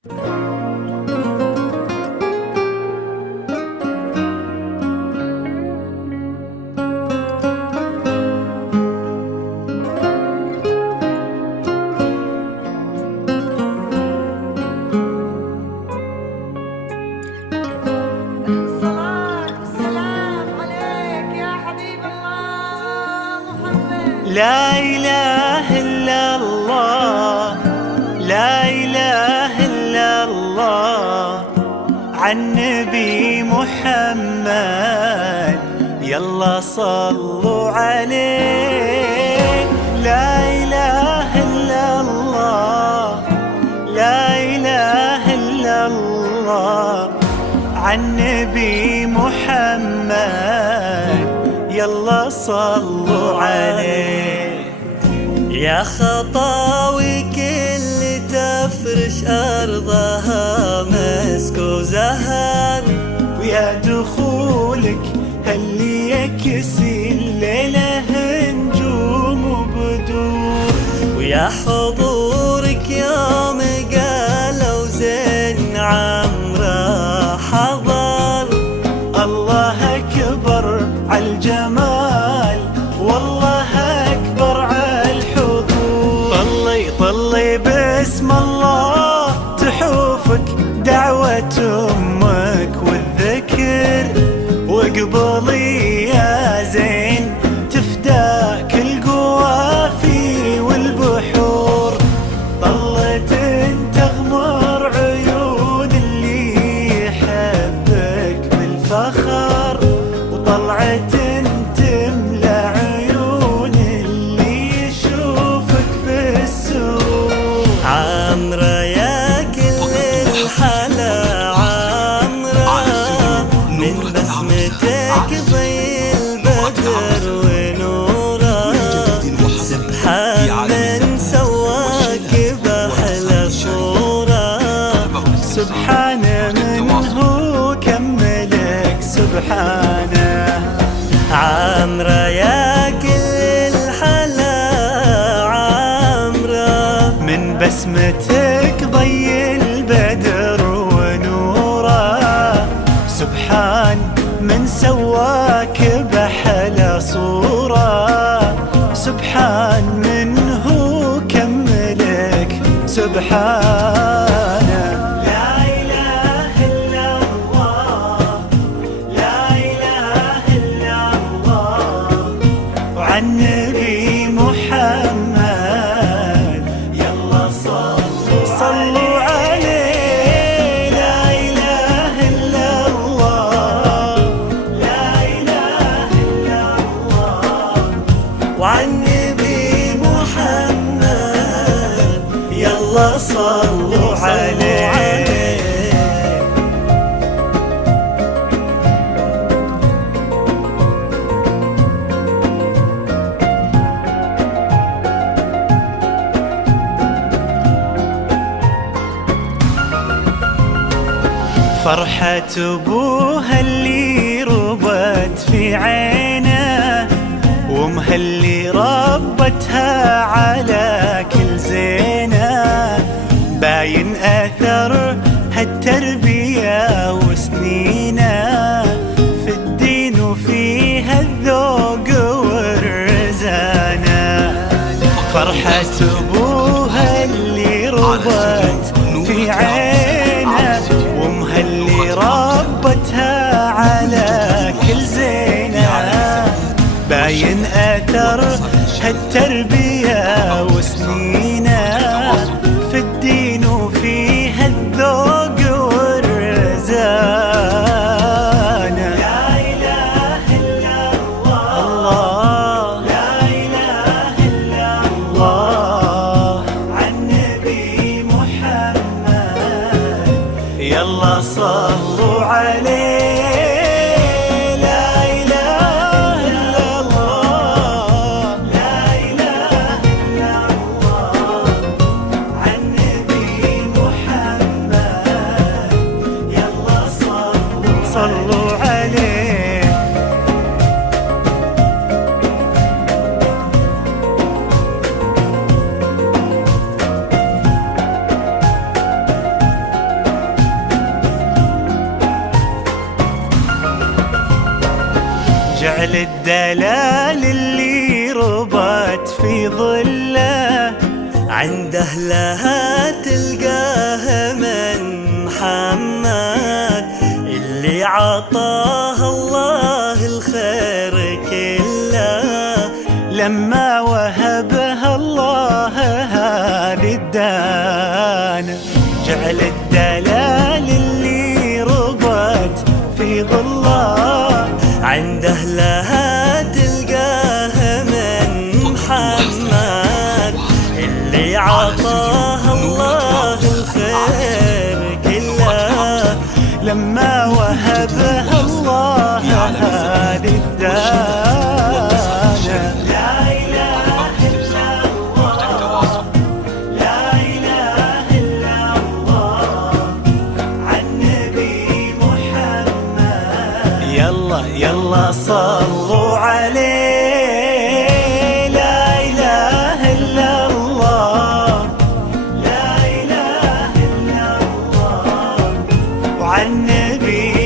لا إله إلا الله، لا إله إلا الله، عن نبي محمد يلا صلوا عليه. لا إله إلا الله، لا إله إلا الله، عن نبي محمد يلا صلوا عليه. يا خطاوي كل تفرش أرضها مسك وزهر، ويا دخولك اللي يكسي الليلة نجوم وبدور، ويا حضورك يوم قالوا زين عمرو حضر. الله أكبر عالجمال، والله أكبر عالحضور. طلي باسم الله تحوفك دعوة أمك والذكر، واقبلي يا زين تفداك القوافي والبحور. ظلت تغمر عيون اللي يحبك بالفخر، وطلعت تملى عيون اللي يشوفك بالسوق. عمرو يا كل الحلا عمرو، من بسمتك ضي البدر ونوره، سبحان من سواك بأحلى صورة، سبحان من هو كملك سبحانه. عمرو يا كل الحلا عمرو، من بسمتك ضي البدر ونوره، سبحان من سواك بأحلى صورة، سبحان من هو كملك سبحانه. لا إله إلا الله، لا إله إلا الله، وعن نبي محمد يلا صلوا عليه. لا إله إلا الله، لا إله إلا الله، وعن نبي محمد يلا صلوا عليه. فرحة أبوها اللي ربت في عينه، وامها اللي ربتها على كل زينه، باين أثر هالتربية وسنينه في الدين وفيها الذوق والرزانة. فرحة أبوها اللي ربت في عينه، وامها اللي ربتها على كل زينة، باين أثر هالتربية وسنينه في الدين وفيها الذوق والرزانة. لا إله إلا الله، لا إله إلا الله، عن نبي محمد يلا صلوا عليه. لا إله إلا الله، لا إله جعل الدلال اللي ربت في ظله عند أهلها تلقاها من محمد اللي عطاها الله الخير كله لما وهبها الله هذه الدانة. جعل الدلال اللي ربت في ظله عند أهلها تلقاها من محمد اللي عطاها الله الخير كله لما وهبها الله هذه الدانة. لا إله إلا الله، لا إله إلا الله، عن نبي محمد. يلا يلا صلوا عليه. لا إله إلا الله، لا إله إلا الله، وعن نبي